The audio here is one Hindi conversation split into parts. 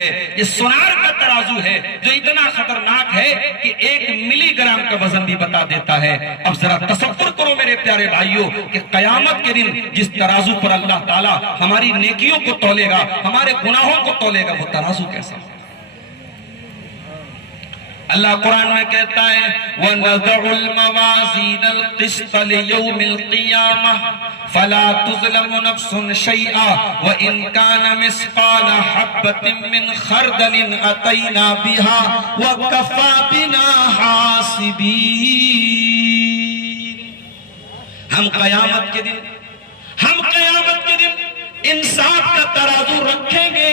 ये सोनार का तराजू है जो इतना खतरनाक है कि 1 मिलीग्राम का वजन भी बता देता है। अब जरा तसव्वुर करो मेरे प्यारे भाइयों कि कयामत के दिन जिस तराजू पर अल्लाह ताला हमारी नेकियों को तौलेगा, हमारे गुनाहों को तौलेगा, वो तराजू कैसा होगा। अल्लाह कुरान में कहता है वनज़उल मवाज़ीनल क़िस्त लियौमिल क़ियामह फला तुज़लमु नफ्सुन शैआ व इन कान मिस्क़ाल हब्बतिन मिन खरदलिन अतैना बिहा व कफ़ा बिना हासिबीन। हम कयामत के दिन इंसाफ का तराजू रखेंगे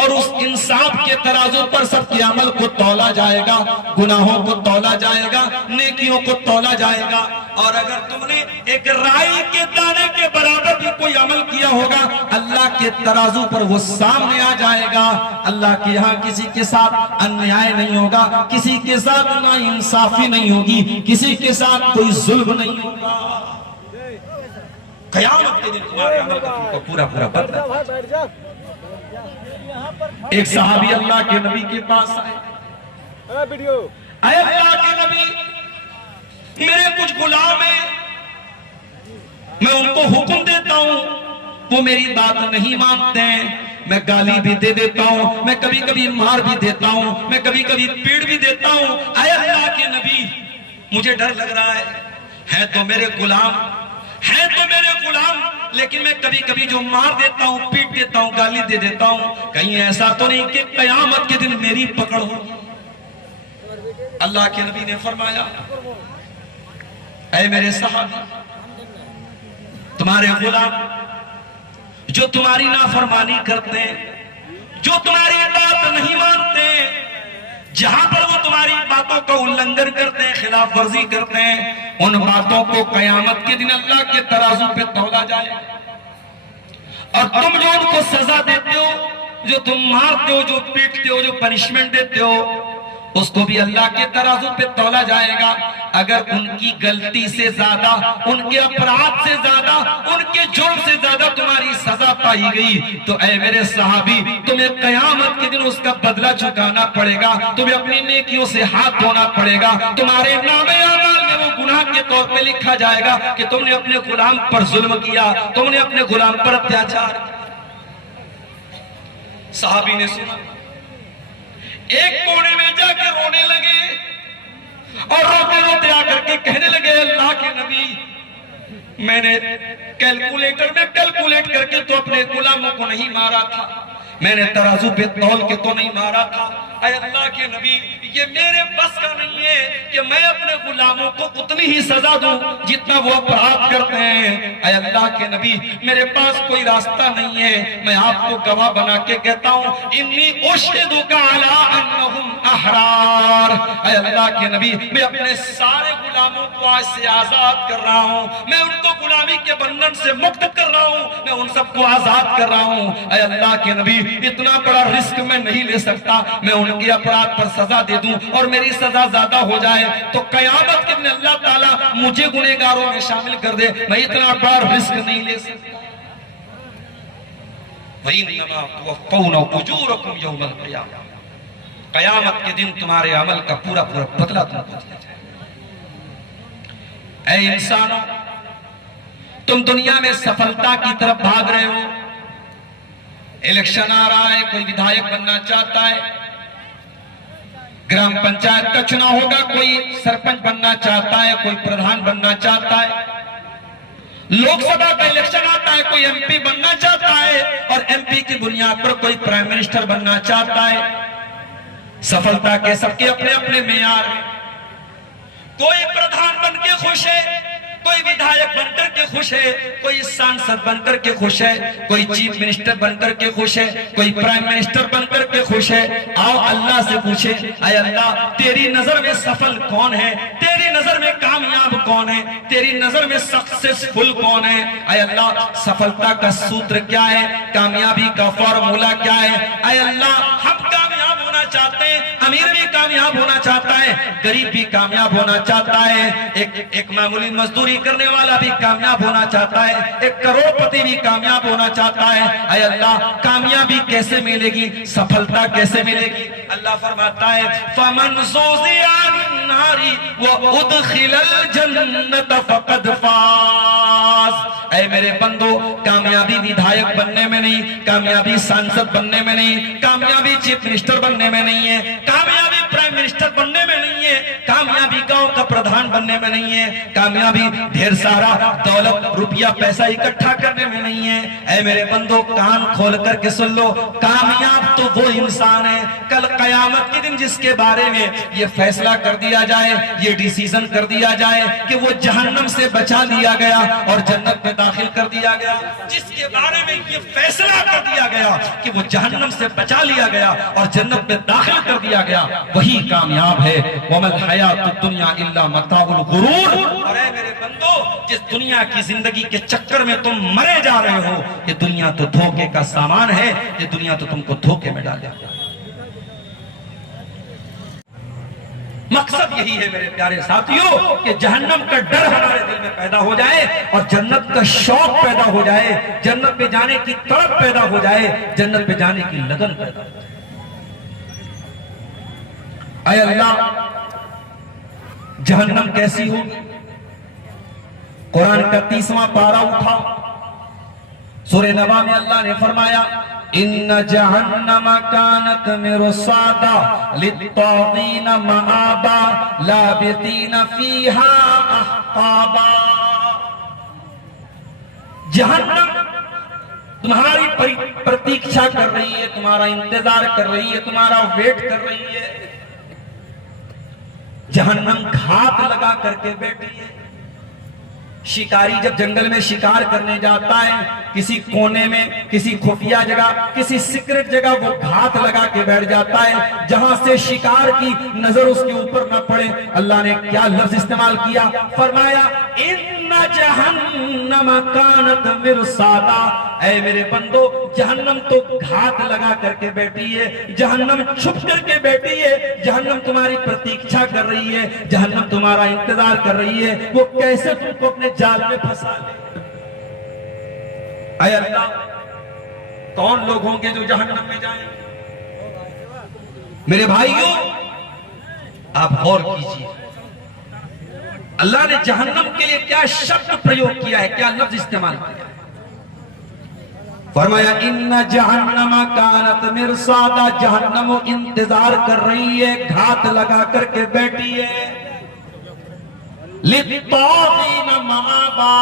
और उस इंसाफ के तराजू पर सबके अमल को तौला जाएगा, गुनाहों को तौला जाएगा, नेकियों को तौला जाएगा। और अगर तुमने एक राई के दाने के बराबर भी कोई अमल किया होगा, अल्लाह के तराजू पर वो सामने आ जाएगा। अल्लाह के यहाँ किसी के साथ अन्याय नहीं होगा, किसी के साथ नाइंसाफी नहीं होगी, किसी के साथ कोई जुल्म नहीं होगा। क़यामत के दिन तुम्हारे अमल का तुमको पूरा पूरा बदला। एक सहाबी अल्लाह के नबी के पास आए, अल्लाह के नबी, मेरे कुछ गुलाम हैं, मैं उनको हुक्म देता हूं, वो मेरी बात नहीं मानते हैं, मैं गाली भी दे देता हूं, मैं कभी कभी मार भी देता हूं, मैं कभी कभी पीड़ भी देता हूं। अल्लाह के नबी, मुझे डर लग रहा है तो मेरे गुलाम, लेकिन मैं कभी कभी जो मार देता हूं, पीट देता हूं, गाली दे देता हूं, कहीं ऐसा तो नहीं कि कयामत के दिन मेरी पकड़ हो। अल्लाह के नबी ने फरमाया, ऐ मेरे साहब, तुम्हारे गुलाम जो तुम्हारी नाफरमानी करते हैं, जो तुम्हारी बात नहीं मानते, जहां पर वो तुम्हारी बातों का उल्लंघन करते हैं, खिलाफ वर्जी करते हैं, उन बातों को कयामत के दिन अल्लाह के तराजू पे तौला जाए। और तुम जो उनको सजा देते हो, जो तुम मारते हो, जो पीटते हो, जो पनिशमेंट देते हो, उसको भी अल्लाह के तराजू पे तौला जाएगा। अगर उनकी गलती से ज्यादा, उनके अपराध से ज्यादा, उनके जुर्म से ज्यादा तुम्हारी सजा पाई गई, तो ऐ मेरे सहाबी, तुम्हें कयामत के दिन उसका बदला चुकाना पड़ेगा, तुम्हें अपनी नेकियों से हाथ धोना पड़ेगा। तुम्हारे नामे अमाल में वो गुनाह के तौर पे लिखा जाएगा कि तुमने अपने गुलाम पर जुल्म किया, तुमने अपने गुलाम पर अत्याचार। सहाबी ने सुना, एक कोने में जाके रोने लगे और रोते रोते आकर के कहने लगे, अल्लाह के नबी, मैंने कैलकुलेटर में कैलकुलेट करके तो अपने गुलामों को नहीं मारा था, मैंने तराजू पे तौल के तो नहीं मारा था। ऐ अल्लाह के नबी, ये मेरे बस का नहीं है कि मैं अपने गुलामों को उतनी ही सजा दूं जितना वो अपराध करते हैं। ऐ अल्लाह के नबी, मेरे पास कोई रास्ता नहीं है, मैं आपको गवाह बना के कहता हूं, इन्नी उशहिदुका अला अन्नहुम अहरार। ऐ अल्लाह के नबी, मैं अपने सारे गुलामों को आज से आजाद कर रहा हूं, मैं उनको गुलामी के बंधन से मुक्त कर रहा हूं, मैं उन सबको आजाद कर रहा हूं। ऐ अल्लाह के नबी, इतना बड़ा रिस्क मैं नहीं ले सकता, मैं उनके अपराध पर सजा दे दूं और मेरी सजा ज्यादा हो जाए तो कयामत के दिन अल्लाह ताला मुझे गुनहगारों में शामिल कर दे, मैं इतना बड़ा रिस्क नहीं ले सकता। कयामत के दिन तुम्हारे अमल का पूरा पूरा बदला तुमको दिया जाए। ऐ इंसानों, तुम दुनिया में सफलता की तरफ भाग रहे हो, इलेक्शन आ रहा है, कोई विधायक बनना चाहता है, ग्राम पंचायत का चुनाव होगा, कोई सरपंच बनना चाहता है, कोई प्रधान बनना चाहता है, लोकसभा का इलेक्शन आता है, कोई एमपी बनना चाहता है, और एमपी की बुनियाद पर कोई प्राइम मिनिस्टर बनना चाहता है। सफलता के सबके अपने अपने मेयार हैं। कोई प्रधान बन के खुश है, कोई विधायक बनकर के खुश है, कोई सांसद बनकर के खुश है, कोई चीफ मिनिस्टर बनकर के खुश है, कोई प्राइम मिनिस्टर बनकर के खुश है। आओ अल्लाह से पूछे, अय अल्लाह, तेरी नजर में सफल कौन है, तेरी नजर में कामयाब कौन है, तेरी नजर में सक्सेसफुल कौन है। अय अल्लाह, सफलता का सूत्र क्या है, कामयाबी का फॉर्मूला क्या है। अय अल्लाह, हम कामयाब होना चाहते हैं, अमीर भी कामयाब होना चाहता है, गरीब भी कामयाब होना चाहता है, एक मामूली मजदूरी करने वाला भी कामयाब होना चाहता है, एक करोड़पति भी कामयाब होना चाहता है। अय अल्लाह, कामयाबी कैसे मिलेगी, सफलता कैसे मिलेगी? अल्लाह फरमाता है फमन ज़ुज़िया अन्नारी व उदखिलल जन्नत फक़द फाज़। ऐ मेरे बंदो, कामयाबी विधायक बनने में नहीं, कामयाबी सांसद बनने में नहीं, कामयाबी चीफ मिनिस्टर बनने में नहीं है, कामयाबी प्राइम मिनिस्टर बनने में नहीं है, कामयाबी गांव का प्रधान बनने में नहीं है, कामयाबी ढेर सारा दौलत रुपया पैसा इकट्ठा करने में नहीं है। ऐ मेरे बंदो, कान खोल करके सुन लो, कामयाब तो वो इंसान है कल कयामत के दिन जिसके बारे में ये फैसला कर दिया जाए, ये डिसीजन कर दिया जाए कि वो जहन्नम से बचा लिया गया और जन्नत में दाखिल कर दिया गया, जिसके बारे में ये फैसला कर दिया गया कि वो जहन्नम से बचा लिया गया और जन्नत में दाखिल कर दिया गया, वही कामयाब है। वमल हयातुद दुनिया इल्ला मताउल गुरूर। और ऐ मेरे बंदो, जिस दुनिया की जिंदगी के चक्कर में तुम मरे जा रहे हो, ये दुनिया तो धोखे का सामान है, ये दुनिया तो तुमको धोखे में डालेगा। मकसद यही है मेरे प्यारे साथियों कि जहन्नम का डर हमारे दिल में पैदा हो जाए और जन्नत का शौक पैदा हो जाए, जन्नत पे जाने की तड़प पैदा हो जाए, जन्नत पे जाने की लगन पैदा हो जाए। ऐ अल्लाह, जहन्नम कैसी होगी? कुरान का 30वां पारा उठा, सूरह नबा में अल्लाह ने फरमाया इन्ना जहन्नम कानत मिरसादा लित्तागीन मआबा लाबितीन फीहा अहकाबा। जहन्नम तुम्हारी प्रतीक्षा कर रही है, तुम्हारा इंतजार कर रही है, तुम्हारा वेट कर रही है। जहन्नम घात लगा करके बैठी है। शिकारी जब जंगल में शिकार करने जाता है, किसी कोने में, किसी खुफिया जगह, किसी सीक्रेट जगह वो घात लगा के बैठ जाता है जहां से शिकार की नजर उसके ऊपर न पड़े। अल्लाह ने क्या लफ्ज इस्तेमाल किया? फरमाया इन्ना जहन्नम कानत मिरसादा। ऐ मेरे बंदो, जहन्नम तो घात लगा करके बैठी है, जहन्नम छुप करके बैठी है, जहन्नम तुम्हारी प्रतीक्षा कर रही है, जहन्नम तुम्हारा इंतजार कर रही है, वो कैसे तुमको अपने जाल में फंसा ले। ऐ अल्लाह, कौन लोग होंगे जो जहन्नम में जाएंगे? मेरे भाइयों, आप गौर कीजिए, अल्लाह ने जहन्नम के लिए क्या शब्द प्रयोग किया है, क्या लफ्ज इस्तेमाल किया है। फरमाया इन्ना जहन्नम कानत मिरसादा। जहन्नम इंतजार कर रही है, घात लगा करके बैठी है। लित्तागीन मआबा।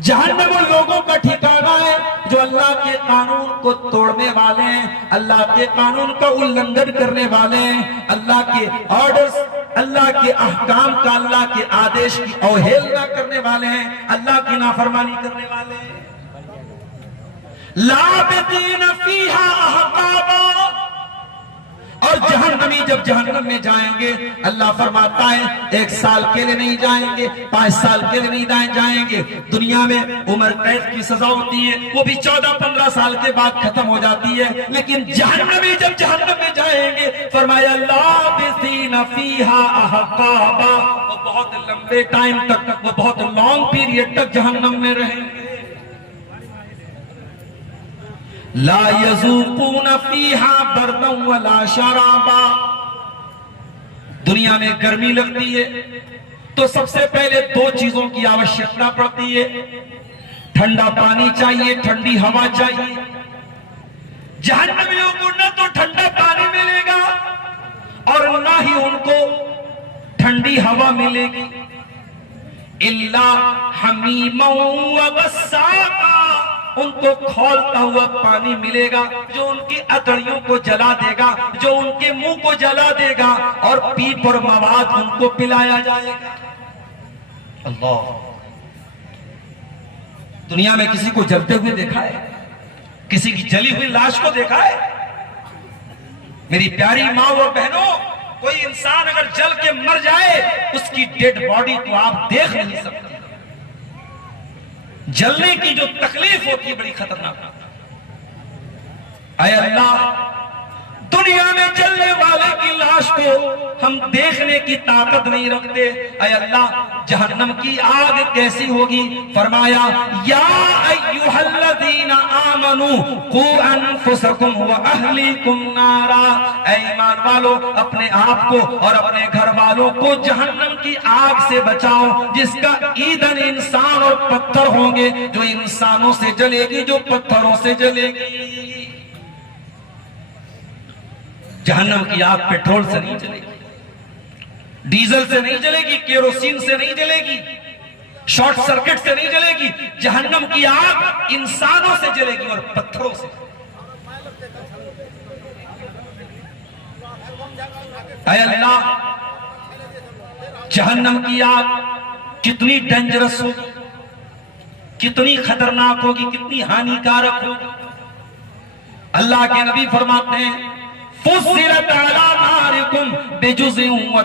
जहन्नम उन लोगों का ठिकाना है जो अल्लाह के कानून को तोड़ने वाले हैं, अल्लाह के कानून का उल्लंघन करने वाले हैं, अल्लाह के ऑर्डर्स, अल्लाह के अहकाम का, अल्लाह के आदेश की अवहेलना करने वाले हैं, अल्लाह की नाफरमानी करने वाले हैं। लाबितीन फीहा अहकाबा। और जहन्नमी जब जहन्नम में जाएंगे, अल्लाह फरमाता है 1 साल के लिए नहीं जाएंगे, 5 साल के लिए नहीं जाएंगे। दुनिया में उम्र कैद की सजा होती है, वो भी 14-15 साल के बाद खत्म हो जाती है, लेकिन जहन्नमी जब जहन्नम में जाएंगे, फरमाया लाबिसीन फीहा अहकाबा। वो बहुत लंबे टाइम तक, वो बहुत लॉन्ग पीरियड तक जहन्नम में रहेंगे। ला यज़ूक़ून फ़ीहा बरदन वला शराबा। दुनिया में गर्मी लगती है तो सबसे पहले 2 चीजों की आवश्यकता पड़ती है, ठंडा पानी चाहिए, ठंडी हवा चाहिए। जहन्नमियों को न तो ठंडा पानी मिलेगा और ना ही उनको ठंडी हवा मिलेगी। इल्ला हमीमन व गस्साका। उनको खौलता हुआ पानी मिलेगा जो उनकी अतड़ियों को जला देगा, जो उनके मुंह को जला देगा, और पीप और मवाद उनको पिलाया जाएगा। अल्लाह, दुनिया में किसी को जलते हुए देखा है? किसी की जली हुई लाश को देखा है? मेरी प्यारी माँ और बहनों, कोई इंसान अगर जल के मर जाए, उसकी डेड बॉडी तो आप देख नहीं सकते। जलने की जो तकलीफ होती है बड़ी खतरनाक। ऐ अल्लाह, दुनिया दुनिया में जलने वाले की लाश को हम देखने की ताकत नहीं रखते। ऐ अल्लाह जहन्नम की आग कैसी होगी? फरमाया या अय्युहल्लज़ीना आमनू कू अनफुसकुम व अहलीकुम नारा, ऐ ईमान वालों अपने आप को और अपने घर वालों को जहन्नम की आग से बचाओ, जिसका ईंधन इंसान और पत्थर होंगे, जो इंसानों से जलेगी, जो पत्थरों से जलेगी। जहन्नम की आग पेट्रोल से नहीं जलेगी, डीजल से नहीं जलेगी, केरोसिन से नहीं जलेगी, शॉर्ट सर्किट से नहीं जलेगी। जहन्नम की आग इंसानों से जलेगी और पत्थरों से। ऐ अल्लाह जहन्नम की आग कितनी डेंजरस होगी, कितनी खतरनाक होगी, कितनी हानिकारक होगी। अल्लाह के नबी फरमाते हैं फुस्सिलत अला नारिकुम बिजुज़िन व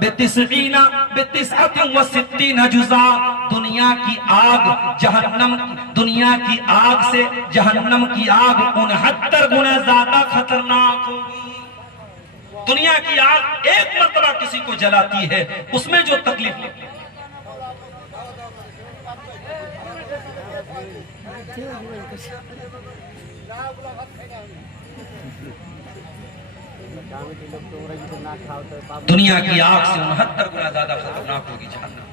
बितिसईना बितिसअतिन व सित्तीना जुज़ा। दुनिया की आग जहन्नम, दुनिया की आग से जहन्नम की आग 69 गुना ज्यादा खतरनाक होगी। दुनिया की आग एक मर्तबा किसी को जलाती है, उसमें जो तकलीफ दुनिया की आग से 69 गुना ज्यादा खतरनाक होगी जहन्नम।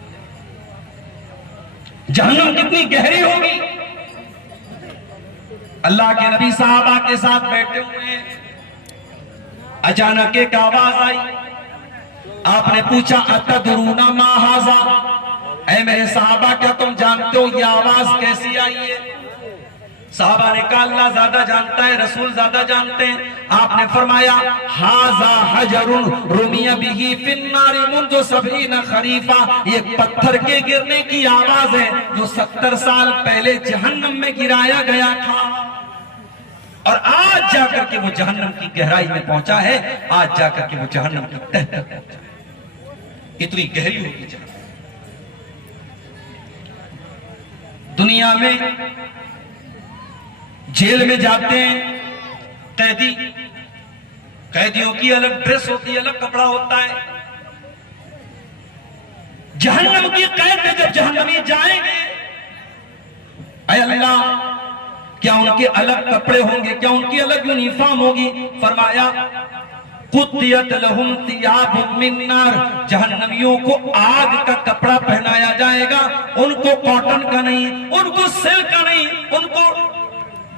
जहन्नम कितनी गहरी होगी। अल्लाह के नबी साहबा के साथ बैठे हुए हैं, अचानक एक आवाज आई। आपने पूछा अतदरूना मा हाज़ा, ऐ मेरे साहबा क्या तुम जानते हो ये आवाज कैसी आई है? साहबा ने कहा अल्लाह ज्यादा जानता है, रसूल ज्यादा जानते हैं। आपने फरमाया हाजा हजरुन रुमिया बिही फिन्नारी मुंज़ु 70 खरीफा, ये पत्थर के गिरने की आवाज है जो 70 साल पहले जहन्नम में गिराया गया था, और आज जाकर के वो जहन्नम की गहराई में पहुंचा है। आज जाकर के वो जहन्नम की तह तक पहुंचा। इतनी गहरी होगी जहन्नम। दुनिया में जेल में जाते हैं कैदी, कैदियों की अलग ड्रेस होती है, अलग कपड़ा होता है। जहन्नम की कैद में जब जहन्नमी जाएंगे, ऐ अल्लाह क्या उनके अलग कपड़े होंगे, क्या उनकी अलग यूनिफॉर्म होगी? फरमाया कुतियत लहुम तियाबुम मिन नार, जहन्नमियों को आग का कपड़ा पहनाया जाएगा। उनको कॉटन का नहीं, उनको सिल्क का नहीं, उनको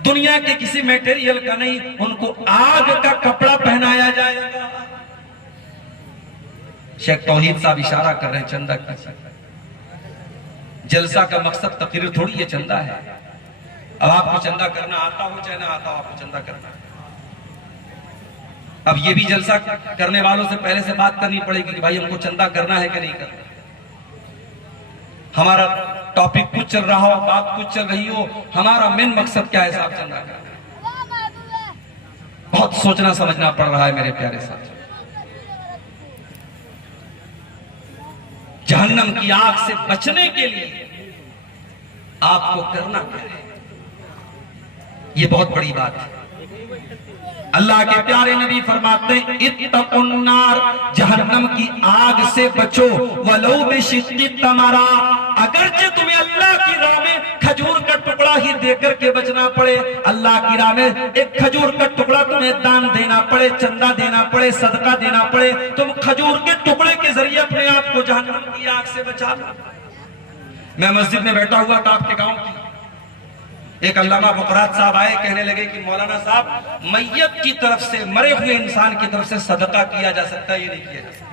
दुनिया के किसी मटेरियल का नहीं, उनको आग का कपड़ा पहनाया जाएगा। शेख तौहीद साहब इशारा कर रहे हैं चंदा की। जलसा का मकसद तकरीर थोड़ी है, चंदा है। अब आपको चंदा करना आता हो चाहे ना आता हो, आपको चंदा करना है। अब ये भी जलसा करने वालों से पहले से बात करनी पड़ेगी कि भाई हमको चंदा करना है कि नहीं करना। हमारा टॉपिक कुछ चल रहा हो, बात कुछ चल रही हो, हमारा मेन मकसद क्या है साहब? चंदा करना। बहुत सोचना समझना पड़ रहा है मेरे प्यारे साथियों। जहन्नम की आग से बचने के लिए आपको करना क्या है, ये बहुत बड़ी बात है। अल्लाह के प्यारे नबी फरमाते हैं इत्तकुन्नार, जहन्नम की आग से बचो, वलो बिशिक्की तमरा, अगरचे तुम्हें अल्लाह की राह में खजूर का टुकड़ा ही देकर के बचना पड़े, अल्लाह की राह में एक खजूर का टुकड़ा तुम्हें दान देना पड़े, चंदा देना पड़े, सदका देना पड़े, तुम खजूर के टुकड़े के जरिए अपने आप को जहन्नम की आग से बचा लो। मैं मस्जिद में बैठा हुआ था आपके गांव की, एक अल्लामा बुकरात साहब आए, कहने लगे कि मौलाना साहब मैयत की तरफ से, मरे हुए इंसान की तरफ से सदका किया जा सकता है, ये नहीं किया जा सकता।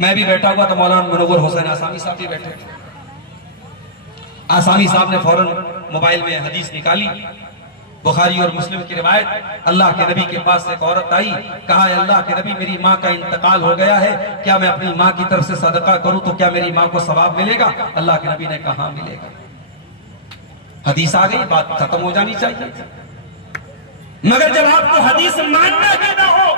मैं भी बैठा हुआ था, मौलाना मुनव्वर हुसैन आसामी साहब भी बैठे थे। आसामी साहब ने फौरन मोबाइल में हदीस निकाली, बुखारी और मुस्लिम की रिवायत। अल्लाह के नबी के पास एक औरत आई, कहा अल्लाह के नबी मेरी माँ का इंतकाल हो गया है, क्या मैं अपनी माँ की तरफ से सदका करूं तो क्या मेरी माँ को सवाब मिलेगा? अल्लाह के नबी ने कहा मिलेगा। हदीस आ गई, बात खत्म हो जानी चाहिए। मगर जब आपको हदीस मानना ही ना हो,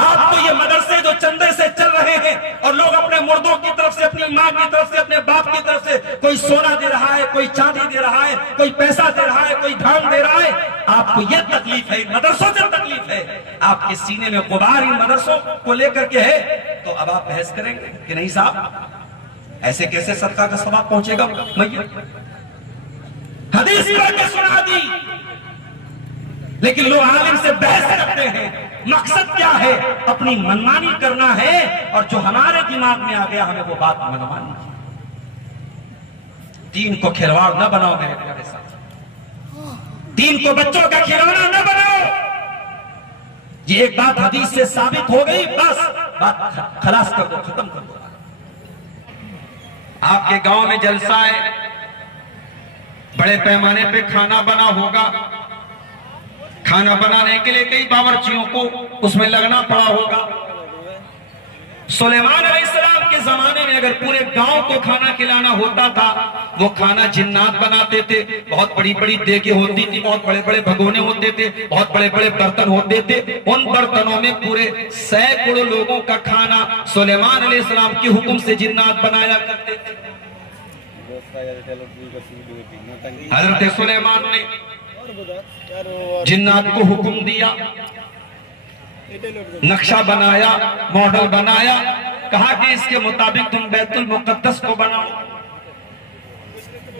आपको ये मदरसे लड़के जो चंदे से चल रहे हैं और लोग अपने मुर्दों की तरफ से, अपनी माँ की तरफ से, अपने बाप की तरफ से कोई सोना दे रहा है, कोई चांदी दे रहा है, कोई पैसा दे रहा है, कोई धान दे रहा है, आपको यह तकलीफ है, मदरसों से तकलीफ है, आपके सीने में गुबार इन मदरसों को लेकर के है, तो अब आप बहस करेंगे कि नहीं साहब ऐसे कैसे सदका का सवाब पहुंचेगा मैया? हदीस पढ़ के सुना दी, लेकिन लोग आलिम से बहस करते हैं। मकसद क्या है? अपनी मनमानी करना है, और जो हमारे दिमाग में आ गया हमें वो बात मनमानी है। दीन को खिलवाड़ न बनाओ मेरे प्यारे साथ, दीन को बच्चों का खिलौना न बनाओ। ये एक बात हदीस से साबित हो गई, बस बात खलास कर दो, खत्म कर दो। आपके गांव में जलसा है, बड़े पैमाने पे खाना बना होगा, खाना बनाने के लिए कई बावर्चियों को उसमें लगना पड़ा होगा। सुलेमान अलैहिस्सलाम के जमाने में अगर पूरे गांव को खाना खिलाना होता था, वो खाना जिन्नात बनाते थे। बहुत बड़ी बड़ी देगे होती थी, बहुत बड़े बड़े भगोने होते थे, बहुत बड़े बड़े बर्तन होते थे। उन बर्तनों में पूरे सैकड़ों लोगों का खाना सुलेमान अलैहिस्सलाम के हुक्म से जिन्नात बनाया करते थे। हजरत सुलेमान ने जिन्नात को हुक्म दिया, नक्शा बनाया, मॉडल बनाया, कहा कि इसके मुताबिक तुम बैतुल मुकद्दस को बनाओ।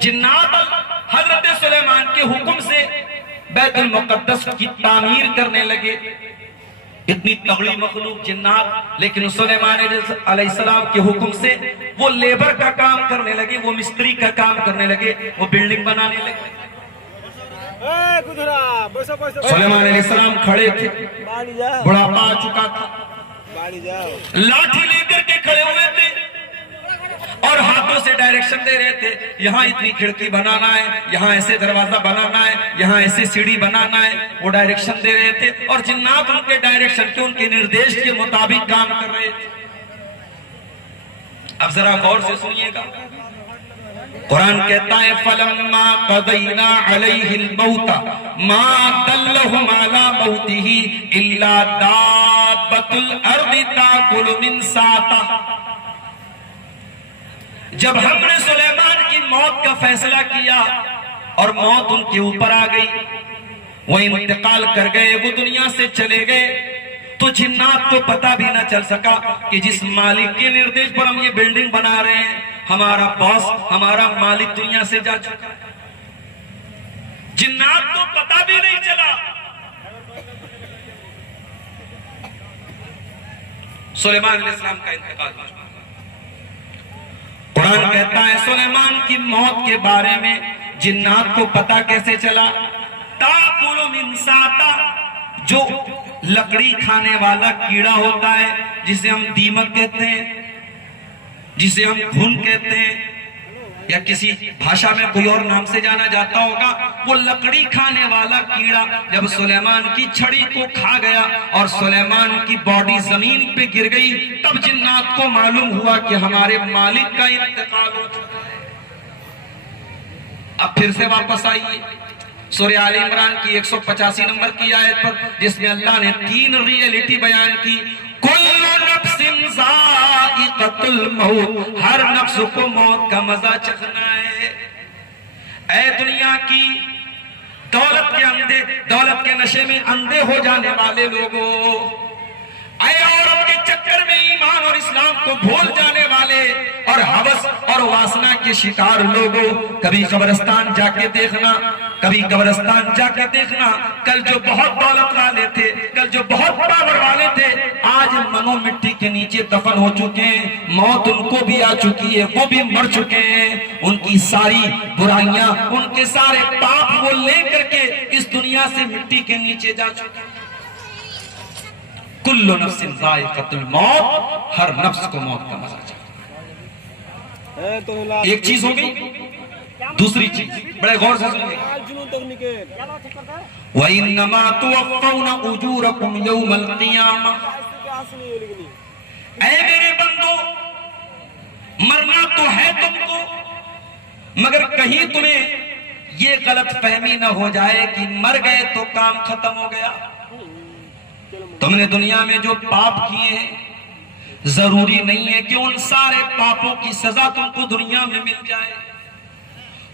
जिन्नात हजरत सुलेमान के हुक्म से बैतुल मुकद्दस की तामीर करने लगे। इतनी तगड़ी मखलूक जिन्नात, लेकिन सुलेमान अलैहिस्सलाम के हुक्म से वो लेबर का काम करने लगे, वो मिस्त्री का काम करने लगे, वो बिल्डिंग बनाने लगे। सुलेमान अलैहिस्सलाम खड़े थे, बुढ़ापा आ चुका था, लाठी लेकर के खड़े हुए थे और हाथों से डायरेक्शन दे रहे थे। यहाँ इतनी खिड़की बनाना है, यहाँ ऐसे दरवाजा बनाना है, यहाँ ऐसे सीढ़ी बनाना है, वो डायरेक्शन दे रहे थे। और जिन्नात उनके डायरेक्शन के, उनके निर्देश के मुताबिक काम कर रहे थे। अब जरा गौर से सुनिएगा, कुरान कहता है फलम्मा क़दैना अलैहिल मौत मा दल्लहुम अला मौतिही इल्ला दाब्बतुल अर्दि ताकुलु मिन साता। जब हमने सुलेमान की मौत का फैसला किया और मौत उनके ऊपर आ गई, वो इंतकाल कर गए, वो दुनिया से चले गए, तो जिन्नात को पता भी ना चल सका कि जिस मालिक के निर्देश पर हम ये बिल्डिंग बना रहे हैं, हमारा बॉस, हमारा मालिक दुनिया से जा चुका। जिन्नात को पता भी नहीं चला। सुलेमान अलैहिस्सलाम का इंतकाल हो चुका। कुरान कहता है सुलेमान की मौत के बारे में जिन्नात को पता कैसे चला? ताकुलु मिन साता, जो लकड़ी खाने वाला कीड़ा होता है, जिसे हम दीमक कहते हैं, जिसे हम घुन कहते हैं, या किसी भाषा में कोई और नाम से जाना जाता होगा, वो लकड़ी खाने वाला कीड़ा जब सुलेमान की छड़ी को खा गया और सुलेमान की बॉडी जमीन पे गिर गई, तब जिन्नात को मालूम हुआ कि हमारे मालिक का इंतकाल हो चुका है। अब फिर से वापस आइए सूरह आल इमरान की 185 नंबर की आयत पर, जिसमें अल्लाह ने 3 रियलिटी बयान की। कुल्लु नफ्सिन ज़ाइक़तुल मौत, हर नफ्स को मौत का मजा चखना है। ऐ दुनिया की दौलत के नशे में अंधे हो जाने वाले लोगों, ऐ औरत के चक्कर में ईमान और इस्लाम को भूल जाने वाले और हवस और वासना के शिकार लोगों, कभी कब्रिस्तान जाके देखना, कभी कब्रिस्तान जाके देखना। कल जो बहुत दौलत वाले थे, कल जो बहुत पावर वाले थे, आज मनो मिट्टी के नीचे दफन हो चुके हैं। मौत उनको भी आ चुकी है, वो भी मर चुके हैं। उनकी सारी बुराइयां, उनके सारे पाप वो लेकर के इस दुनिया से मिट्टी के नीचे जा चुके हैं। कुल्लु नफ्सिन ज़ाइक़तुल मौत, हर नफ्स को मौत का मजा चाहिए। एक चीज हो गई, दूसरी चीज बड़े गौर से सुनिए। व इन्नमा तुवफ़्फ़ौना उजूरकुम यौमल क़ियामा, ऐ मेरे बंदो, मरना तो है तुमको, मगर कहीं तुम्हें ये गलत फहमी न हो जाए कि मर गए तो काम खत्म हो गया। तुमने दुनिया में जो पाप किए हैं, जरूरी नहीं है कि उन सारे पापों की सजा तुमको दुनिया में मिल जाए।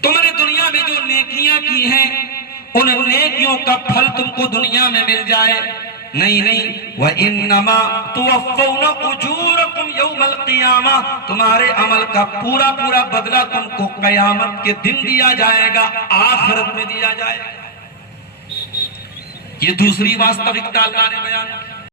तुमने दुनिया में जो नेकियां की हैं उन नेकियों का फल तुमको दुनिया में मिल जाए, नहीं नहीं। वह इन्नमा तुवफ़्फ़ौना उजूरकुम यौमल क़ियामा, तुम्हारे अमल का पूरा पूरा बदला तुमको कयामत के दिन दिया जाएगा, आखिरत में दिया जाएगा। ये दूसरी वास्तविकता अल्लाह ने बयान की।